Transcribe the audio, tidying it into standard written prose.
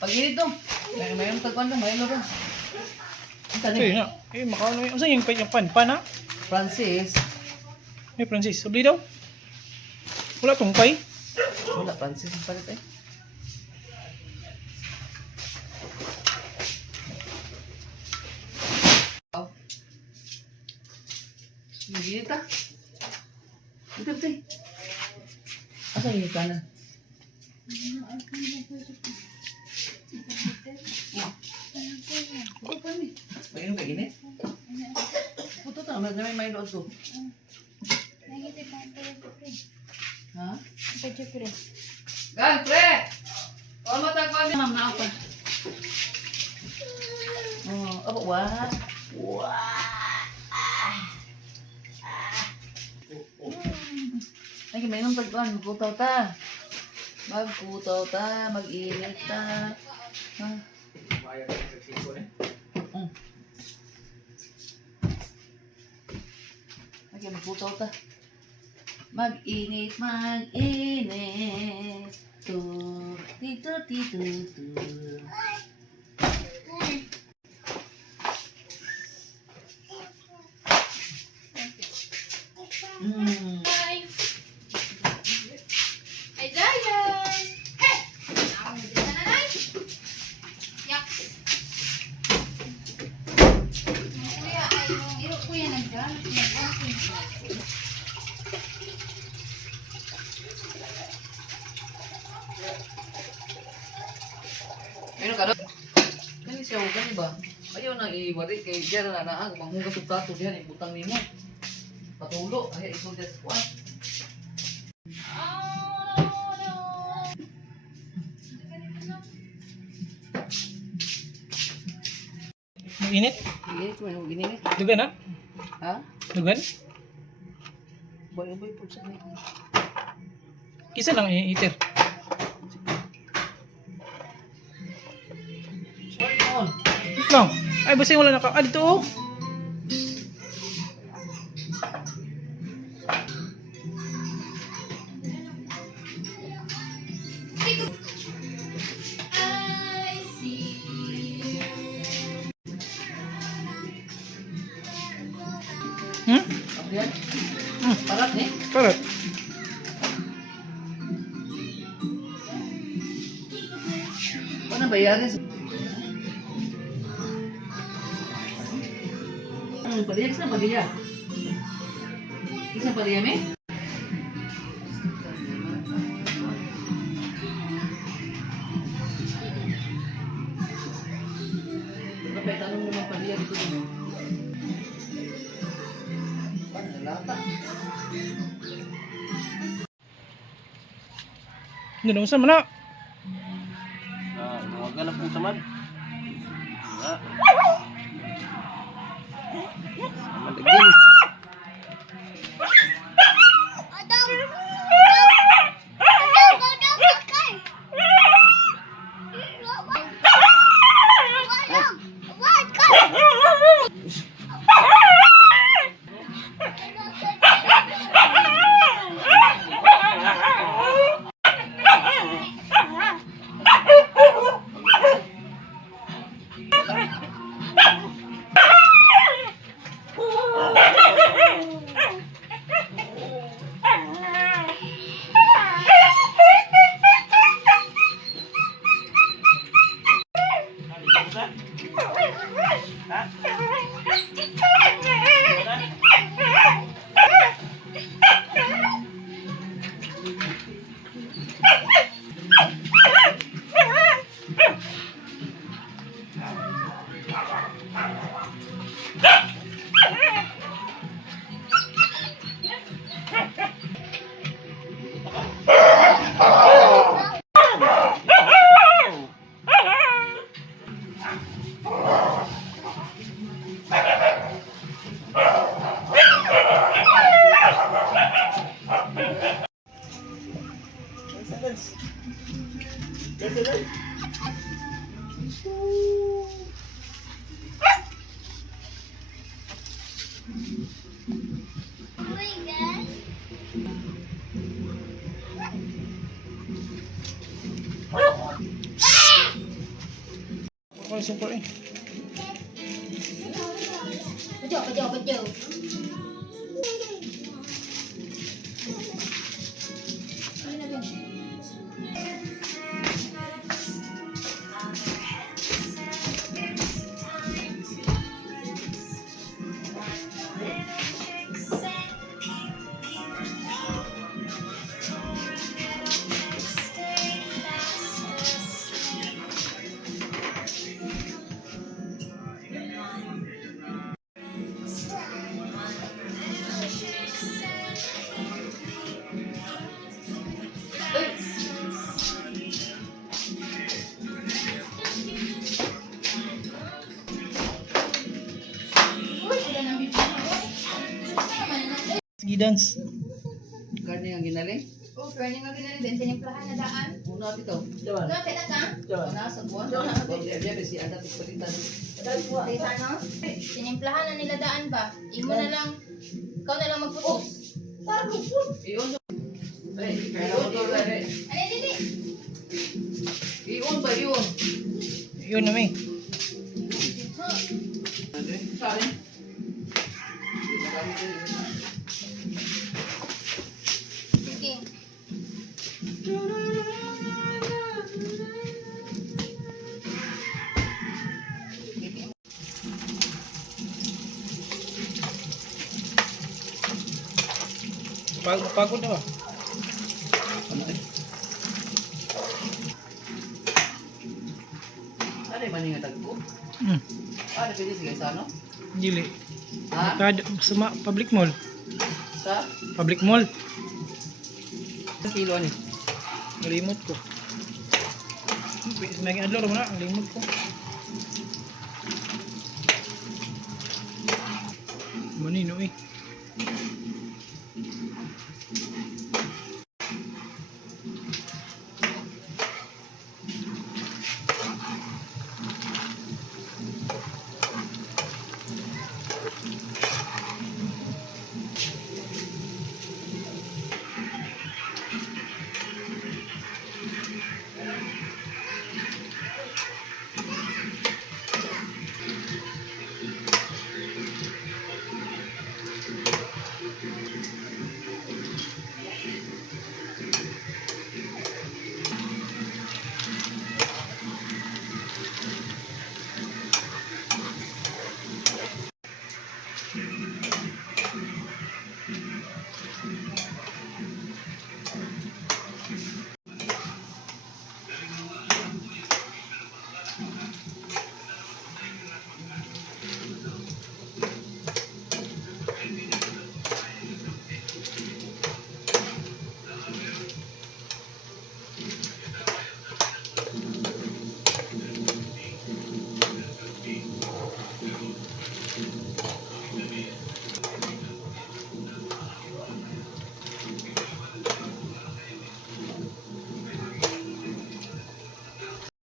Pag-init dong. Mayroon tagpan dong, mayroon dong. Sige na. Makaano yung... Saan yung pan ha? Francis. Francis. Sabli daw. Wala tungpay. Wala, Francis ang palit eh. Gigit ah. Ito. Asa yung kanan? Ako pa ni. Painom ka init? Puto ta, may lood to. Ha? Gan, pre! Kung matagpan niya, ma'am, naapan. Oh, apa, wah. Ay, may nang tagpan, magkutaw ta. Mag-init ta. Ha? Okay, magkutaw ta. Mag-init. Tito. Ay, Dayan! Hey! Ako din na nanay! Yak! Kuya, ay yung iro kuya nagdaan. Meron ka doon? Kani siya, gani ba? Ayaw nang iwari kay Jer na naang manghugas og plato diyan ibutang nimo. Patulo, ay ikaw diyan sa kuan. Mag-init. Ginit mo, ginit. Dugan ha? Ha? Dugan? Boy po sa ni. Isa lang i-iter. Sorry on. No. Ay, basta wala naka... dito oh. I see. Abrian. Parat ni. Karat. Ano bayarin sa Padilla, isa Padilla. Isa Padilla me? Kapag tanong mo ng Padilla dito din. Lata. Hindi na man na. Nawagan na po tamad. Madagin. ko yung sukar eh. Badyo. Ano na ba? Uy, wala nang bibig. Ano naman yun? Sige, dance. Karne ang ginaling. Oh, pero nga ginali din. Sinimplahan na daan. Una dito. No, kaya ka? Nasa kuwan. Diyan si ada pagpalitan. Kaysa ano? Sinimplahan na nila daan ba? Imo na lang. Ikaw na lang magputos. Iyon. Ay, kaya mo to dali. Ano, dili? Iyon ba yun? Yun na may. Sali. Sige. Pagod na ba? Ano yung maninga tagpo? Hmm. Ano pwede sige sa ano? Dili. Ha? Sa public mall. Sa? Public mall. Ang kilo ni? Limot ko. May adlaw mo na, ang limot ko. Manino eh.